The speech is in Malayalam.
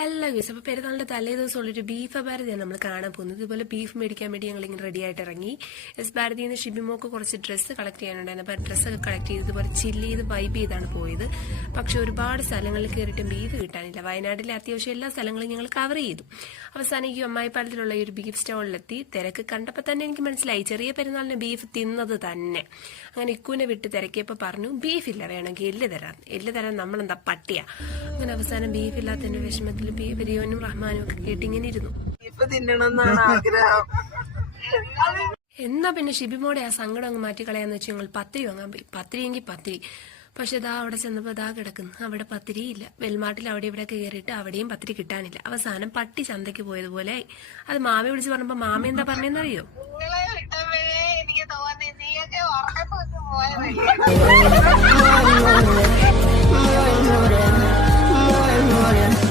അല്ല ഗീസ്, അപ്പൊ പെരുന്നാളിന്റെ തലേ ദിവസം ഉള്ളൊരു ബീഫ് ഭാരതിയാണ് നമ്മൾ കാണാൻ പോകുന്നത്. ഇതുപോലെ ബീഫ് മേടിക്കാൻ വേണ്ടി ഞങ്ങൾ ഇങ്ങനെ റെഡി ആയിട്ട് ഇറങ്ങി. എസ് ഭാരതിയിൽ നിന്ന് ഷിബിമോക്ക് കുറച്ച് ഡ്രസ്സ് കളക്ട് ചെയ്യാനുണ്ടായിരുന്നു. അപ്പൊ ഡ്രസ്സൊക്കെ കളക്ട് ചെയ്ത് ഇതുപോലെ ചില്ല് ചെയ്ത് വൈബ് ചെയ്താണ് പോയത്. പക്ഷെ ഒരുപാട് സ്ഥലങ്ങളിൽ കയറിയിട്ട് ബീഫ് കിട്ടാനില്ല. വയനാട്ടിലെ അത്യാവശ്യം എല്ലാ സ്ഥലങ്ങളും ഞങ്ങൾ കവർ ചെയ്തു. അവസാനം ഈ അമ്മായിപ്പാലത്തിലുള്ള ഈ ഒരു ബീഫ് സ്റ്റോളിലെത്തി. തിരക്ക് കണ്ടപ്പോൾ തന്നെ എനിക്ക് മനസ്സിലായി ചെറിയ പെരുന്നാളിന് ബീഫ് തിന്നത് തന്നെ. അങ്ങനെ ഇക്കുവിനെ വിട്ട് തിരക്കിയപ്പോൾ പറഞ്ഞു ബീഫില്ല, വേണമെങ്കിൽ എല്ല് തരാൻ നമ്മളെന്താ പട്ടിയാ. അങ്ങനെ അവസാനം ബീഫ് ഇല്ലാത്തതിന്റെ വിഷമത്തിൽ ബിരിയോനും റഹ്മാനും ഒക്കെ കേട്ടിങ്ങനെ ഇരുന്നു. എന്നാ പിന്നെ ഷിബിമോടെ ആ സങ്കടം അങ്ങ് മാറ്റിക്കളയാന്ന് വെച്ച് ഞങ്ങൾ പത്തിരി വാങ്ങാൻ പോയി. പത്തിരിയെങ്കിൽ പത്തിരി. പക്ഷെ ഇതാ അവിടെ ചെന്നപ്പോ ഇതാ കിടക്കുന്നു, അവിടെ പത്തിരിയില്ല. വെൽമാട്ടിൽ അവിടെ ഇവിടെ കയറിയിട്ട് അവിടെയും പത്തിരി കിട്ടാനില്ല. അവസാനം പട്ടി ചന്തയ്ക്ക് പോയതുപോലെ ആയി. അത് മാമയെ വിളിച്ച് പറഞ്ഞപ്പോ മാമ എന്താ പറഞ്ഞെന്നറിയോ? More